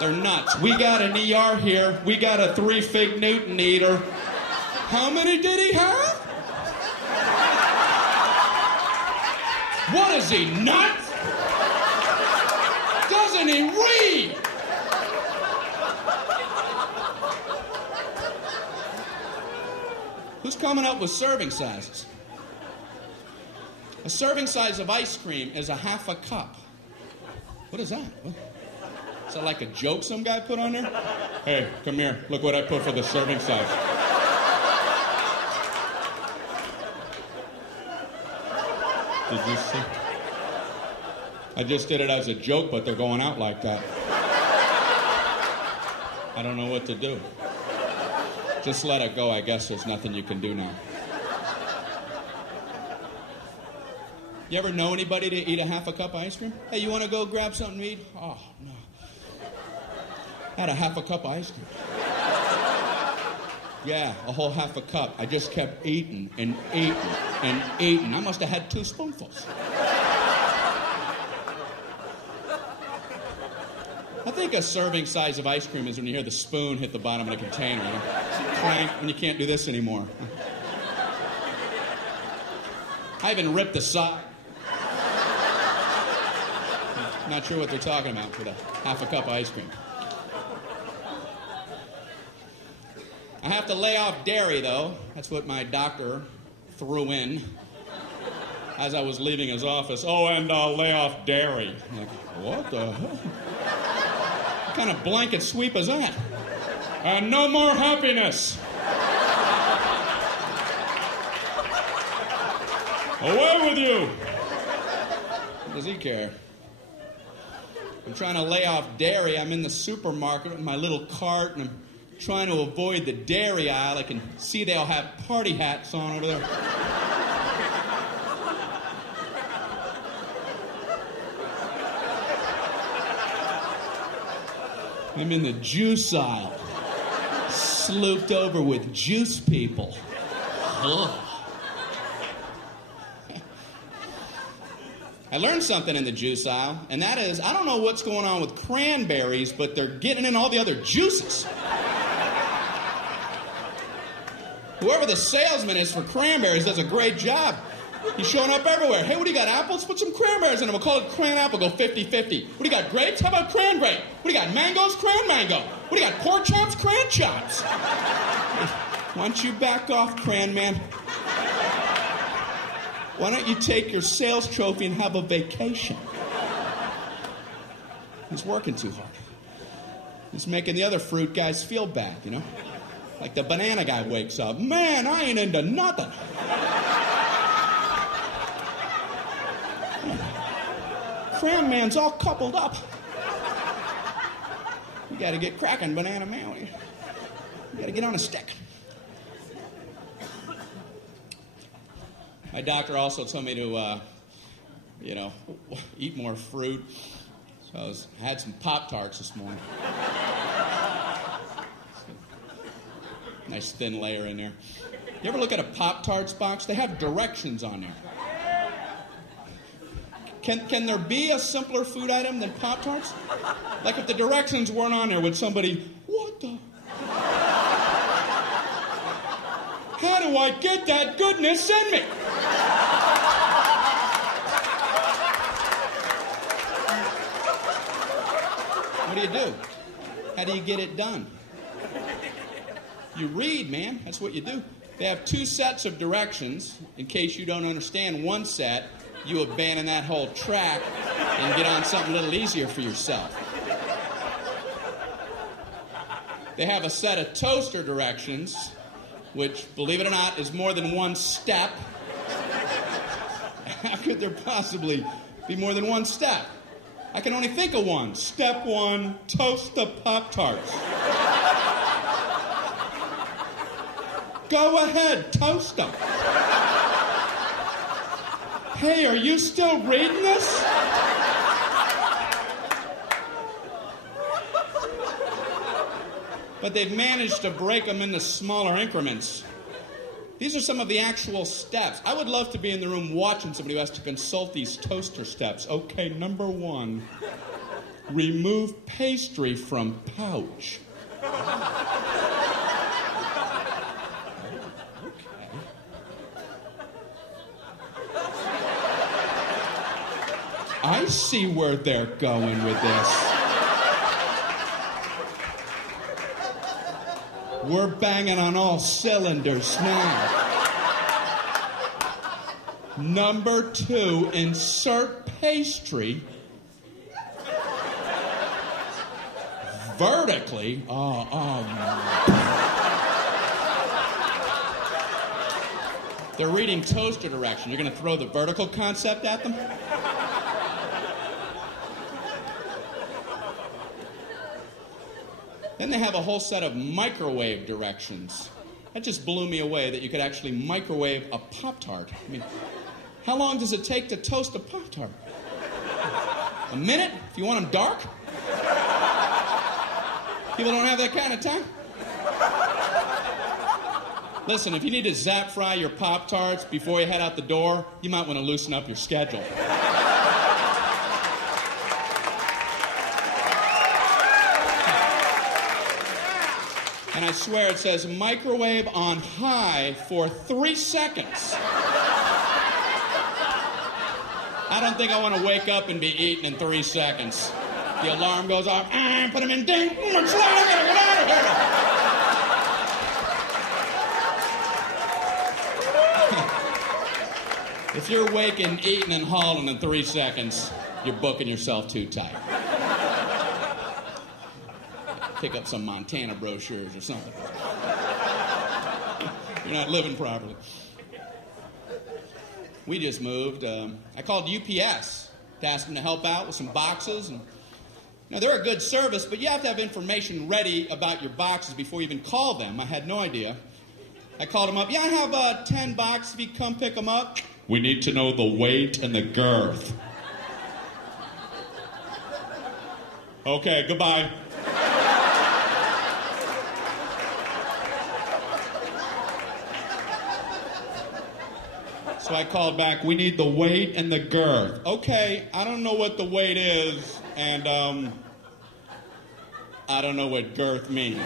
They're nuts. We got an ER here. We got a 3 Fig Newton eater. How many did he have? What is he, nuts? Doesn't he read? Who's coming up with serving sizes? A serving size of ice cream is a half a cup. What is that? What? Is that like a joke some guy put on there? Hey, come here. Look what I put for the serving size. Did you see? I just did it as a joke, but they're going out like that. I don't know what to do. Just let it go. I guess there's nothing you can do now. You ever know anybody to eat a half a cup of ice cream? Hey, you want to go grab something to eat? Oh, no. I had a half a cup of ice cream. Yeah, a whole half a cup. I just kept eating and eating and eating. I must have had 2 spoonfuls. I think a serving size of ice cream is when you hear the spoon hit the bottom of the container. You know? Clank, and you can't do this anymore. I even ripped the side. Not sure what they're talking about for the half a cup of ice cream. I have to lay off dairy, though. That's what my doctor threw in as I was leaving his office. Oh, and lay off dairy. I'm like, what the hell? What kind of blanket sweep is that? And no more happiness. Away with you. What does he care? I'm trying to lay off dairy. I'm in the supermarket with my little cart, and I'm trying to avoid the dairy aisle. I can see they all have party hats on over there. I'm in the juice aisle, slooped over with juice people. Ugh. I learned something in the juice aisle, and that is, I don't know what's going on with cranberries, but they're getting in all the other juices. Whoever the salesman is for cranberries does a great job. He's showing up everywhere. Hey, what do you got, apples? Put some cranberries in them. We'll call it cran apple. Go 50-50. What do you got, grapes? How about cran grape? What do you got, mangoes? Cran mango. What do you got, pork chops? Cran chops. Why don't you back off, cran man? Why don't you take your sales trophy and have a vacation? He's working too hard. He's making the other fruit guys feel bad, you know? Like the banana guy wakes up. Man, I ain't into nothing. Cram man's all coupled up. You got to get cracking, banana man. You got to get on a stick. My doctor also told me to, eat more fruit. So I had some Pop-Tarts this morning. Nice thin layer in there. You ever look at a Pop-Tarts box? They have directions on there. Can there be a simpler food item than Pop-Tarts? Like if the directions weren't on there, would somebody, what the? How do I get that goodness in me? What do you do? How do you get it done? You read, man. That's what you do. They have 2 sets of directions. In case you don't understand one set, you abandon that whole track and get on something a little easier for yourself. They have a set of toaster directions, which, believe it or not, is more than 1 step. How could there possibly be more than 1 step? I can only think of one. Step 1, toast the Pop-Tarts. Go ahead, toast them. Hey, are you still reading this? But they've managed to break them into smaller increments. These are some of the actual steps. I would love to be in the room watching somebody who has to consult these toaster steps. Okay, number 1. Remove pastry from pouch. I see where they're going with this. We're banging on all cylinders now. Number 2, insert pastry vertically. They're reading toaster direction. You're going to throw the vertical concept at them? Then they have a whole set of microwave directions. That just blew me away that you could actually microwave a Pop-Tart. I mean, how long does it take to toast a Pop-Tart? A minute? If you want them dark? People don't have that kind of time. Listen, if you need to zap fry your Pop-Tarts before you head out the door, you might want to loosen up your schedule. And I swear it says microwave on high for 3 seconds. I don't think I want to wake up and be eaten in 3 seconds. The alarm goes off. Put him in ding. It's late. I gotta get out of here. If you're waking, eating, and hauling in 3 seconds, you're booking yourself too tight. Pick up some Montana brochures or something. You're not living properly. We just moved. I called UPS to ask them to help out with some boxes. And, they're a good service, but you have to have information ready about your boxes before you even call them. I had no idea. I called them up. Yeah, I have 10 boxes. If you come pick them up. We need to know the weight and the girth. Okay, goodbye. So I called back, we need the weight and the girth. Okay, I don't know what the weight is, and I don't know what girth means.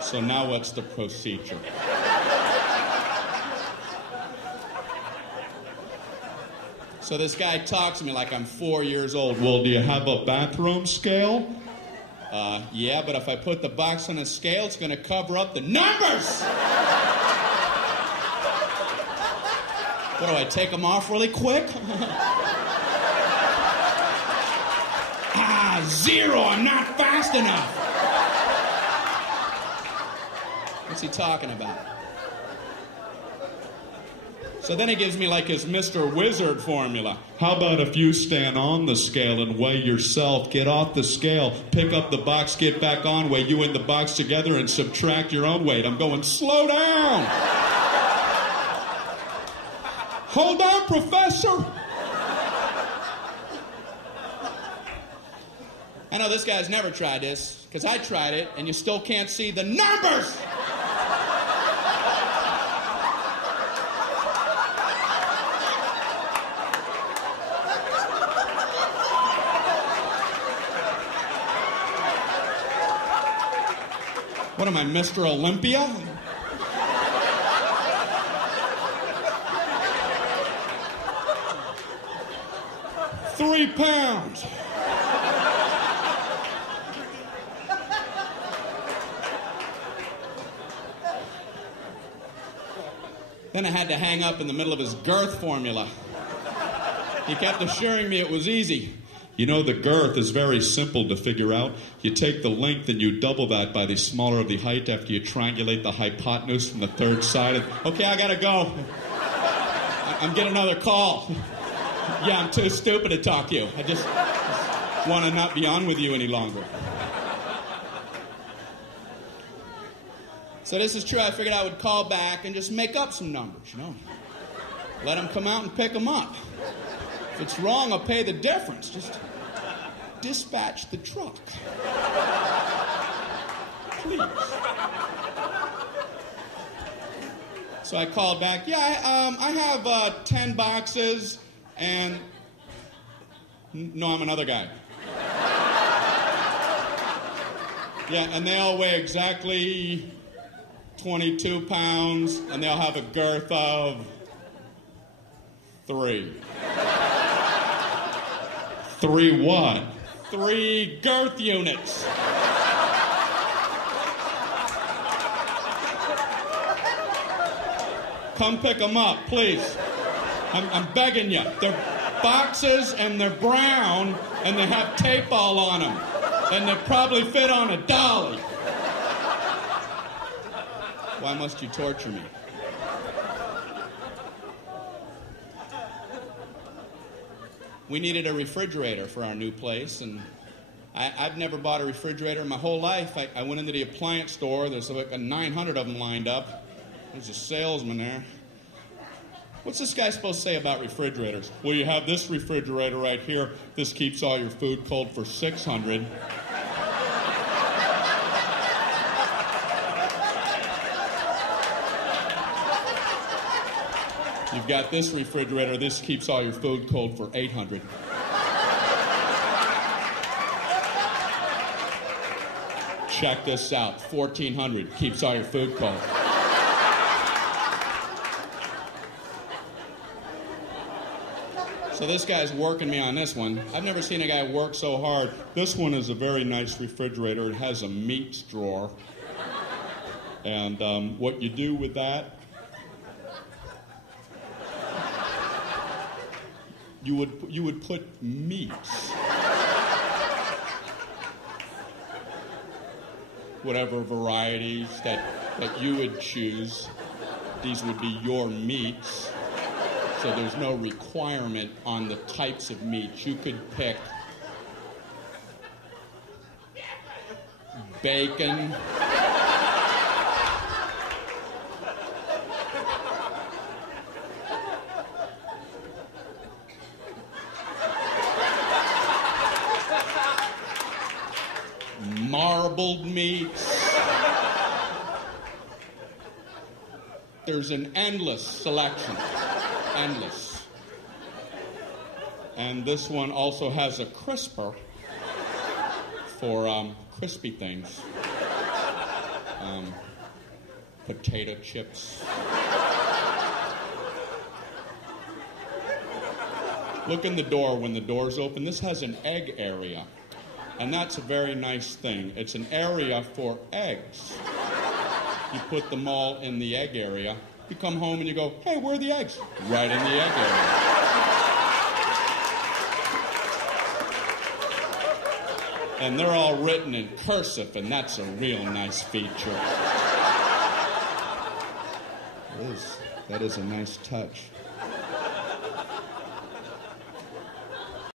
So now what's the procedure? So this guy talks to me like I'm 4 years old. Well, do you have a bathroom scale? Yeah, but if I put the box on a scale, it's going to cover up the numbers! What do I take them off really quick? 0, I'm not fast enough. What's he talking about? So then he gives me like his Mr. Wizard formula. How about if you stand on the scale and weigh yourself, get off the scale, pick up the box, get back on, weigh you and the box together, and subtract your own weight. I'm going, slow down! Hold on, Professor! I know this guy's never tried this, because I tried it, and you still can't see the numbers! What am I, Mr. Olympia? £3. Then I had to hang up in the middle of his girth formula. He kept assuring me it was easy. You know, the girth is very simple to figure out. You take the length and you double that by the smaller of the height after you triangulate the hypotenuse from the third side. Okay, I gotta go. I'm getting another call. Yeah, I'm too stupid to talk to you. I just want to not be on with you any longer. So this is true. I figured I would call back and just make up some numbers, Let them come out and pick them up. If it's wrong, I'll pay the difference. Just dispatch the truck. Please. So I called back. Yeah, I have 10 boxes, And no, I'm another guy. Yeah, and they all weigh exactly 22 pounds, and they'll have a girth of 3. 3 what? 3 girth units. Come pick them up, please. I'm begging you. They're boxes, and they're brown, and they have tape all on them. And they probably fit on a dolly. Why must you torture me? We needed a refrigerator for our new place, and I've never bought a refrigerator in my whole life. I went into the appliance store. There's like 900 of them lined up. There's a salesman there. What's this guy supposed to say about refrigerators? Well, you have this refrigerator right here. This keeps all your food cold for 600. You've got this refrigerator. This keeps all your food cold for 800. Check this out. 1400 keeps all your food cold. So this guy's working me on this one. I've never seen a guy work so hard. This one is a very nice refrigerator. It has a meats drawer. And what you do with that, you would put meats, whatever varieties that you would choose. These would be your meats. So there's no requirement on the types of meats. You could pick bacon, marbled meats. There's an endless selection. Endless. And this one also has a crisper for crispy things. Potato chips. Look in the door when the door's open. This has an egg area. And that's a very nice thing. It's an area for eggs. You put them all in the egg area. You come home and you go, hey, where are the eggs? Right in the egg area. And they're all written in cursive, and that's a real nice feature. That is a nice touch.